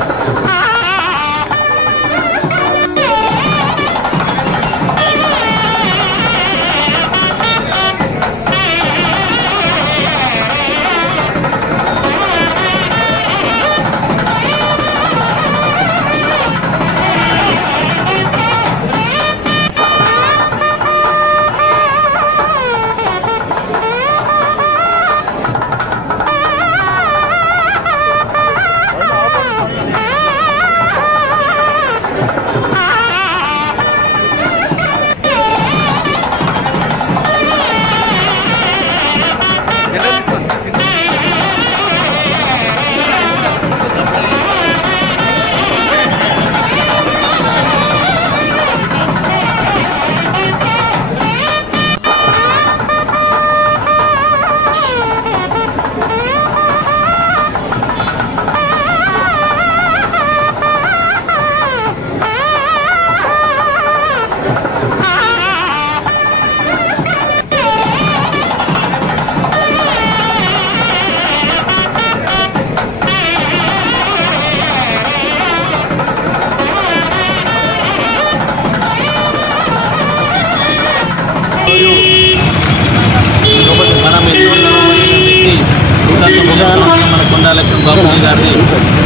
Ah! మన బాబుజీ గారిని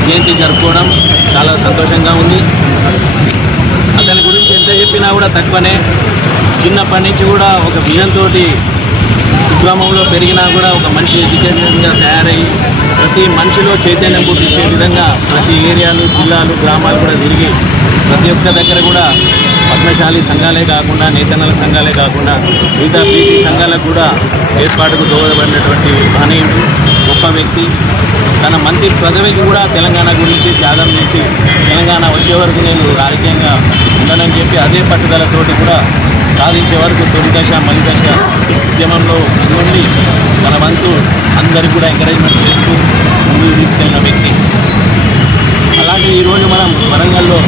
జయంతి జరుపుకోవడం చాలా సంతోషంగా ఉంది. అతని గురించి ఎంత చెప్పినా కూడా తక్కువనే. చిన్నప్పటి నుంచి కూడా ఒక విజన్ కుగ్రామంలో పెరిగినా కూడా ఒక మంచి ఎడ్యుకేటెడ్గా తయారయ్యి ప్రతి మనిషిలో చైతన్యం పుట్టించే విధంగా ప్రతి ఏరియాలు జిల్లాలు గ్రామాలు కూడా తిరిగి ప్రతి ఒక్క దగ్గర కూడా పద్మశాలి సంఘాలే కాకుండా నేతన్నల సంఘాలే కాకుండా మిగతా బీసీ సంఘాలకు కూడా ఏర్పాటుకు దోహదపడినటువంటి మహనీయుడు గొప్ప వ్యక్తి. తన మంత్రి పదవికి కూడా తెలంగాణ గురించి త్యాగం చేసి తెలంగాణ వచ్చే వరకు నేను రాజకీయంగా ఉండనని చెప్పి అదే పట్టుదలతోటి కూడా సాధించే వరకు తొలి దశ మలి దశ ఉద్యమంలో ఉండి తన వంతు అందరికీ కూడా ఎంకరేజ్మెంట్ చేస్తూ ముందుకు తీసుకెళ్ళిన వ్యక్తి. అలాగే ఈరోజు మనం వరంగల్లో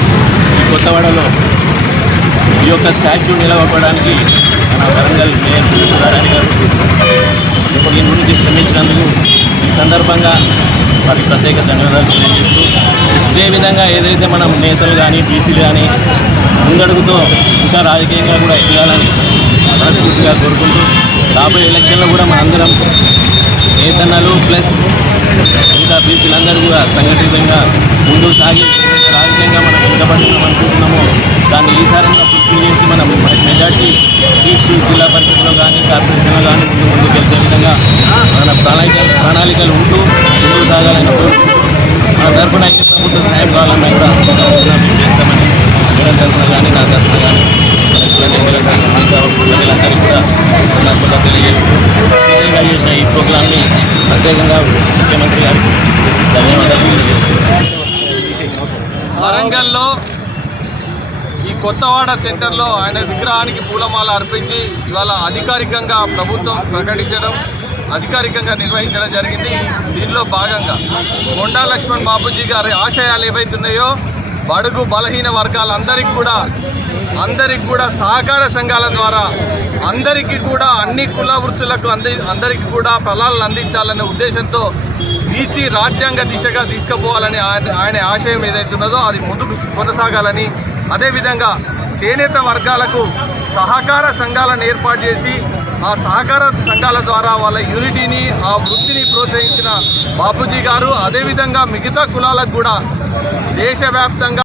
ఈ కొత్తవాడలో ఈ యొక్క స్టాచ్యూ నిలవడానికి మన వరంగల్ మేయర్ సుధారాణి గారు దీని శ్రమించినందుకు ఈ సందర్భంగా వారికి ప్రత్యేక ధన్యవాదాలు తెలియజేస్తూ ఇదేవిధంగా ఏదైతే మనం నేతలు కానీ బీసీలు కానీ ముందడుగుతో ఇంకా రాజకీయంగా కూడా ఎదగాలని మనస్ఫూర్తిగా కోరుకుంటూ రాబోయే ఎలక్షన్లో కూడా మనందరం నేతన్నలు ప్లస్ మిగతా బీసీలందరూ కూడా సంఘటితంగా ముందుకు సాగి రాజకీయంగా మనం వెనుకబడుతున్నాం అనుకుంటున్నాము దాన్ని ఈసారి ఎక్స్పీరియన్స్ మనం మనకి మెజార్టీ సీట్స్ జిల్లా పరిషత్లో కానీ కార్పొరేషన్లో కానీ ముందు ముందు గెలిచే విధంగా మన ప్రణాళిక ప్రణాళికలు ఉంటూ ముందుకు సాగాలని మన తరఫున ఏ ప్రభుత్వ సహాయం కావాలన్నా కూడా మేము చేస్తామని మేడం తరఫున కానీ నా తరఫున కానీ ప్రజలందరికీ కూడా సందర్భంగా తెలియజేస్తూ చేసిన ఈ ప్రోగ్రామ్ని ప్రత్యేకంగా ముఖ్యమంత్రి గారికి ధన్యవాదాలు తెలియజేస్తున్నాను వరంగల్లో కొత్తవాడ సెంటర్లో ఆయన విగ్రహానికి పూలమాల అర్పించి ఇవాళ అధికారికంగా ప్రభుత్వం ప్రకటించడం అధికారికంగా నిర్వహించడం జరిగింది. దీనిలో భాగంగా కొండా లక్ష్మణ్ బాబుజీ గారి ఆశయాలు ఏవైతున్నాయో బడుగు బలహీన వర్గాలందరికీ కూడా అందరికి కూడా సహకార సంఘాల ద్వారా అందరికీ కూడా అన్ని కుల వృత్తులకు అంది అందరికీ కూడా ఫలాలను అందించాలనే ఉద్దేశంతో బీసీ రాజ్యాంగ దిశగా తీసుకుపోవాలని ఆయన ఆయన ఆశయం ఏదైతున్నదో అది ముందుకు కొనసాగాలని అదేవిధంగా చేనేత వర్గాలకు సహకార సంఘాలను ఏర్పాటు చేసి ఆ సహకార సంఘాల ద్వారా వాళ్ళ యూనిటీని ఆ వృత్తిని ప్రోత్సహించిన బాపూజీ గారు అదేవిధంగా మిగతా కులాలకు కూడా దేశవ్యాప్తంగా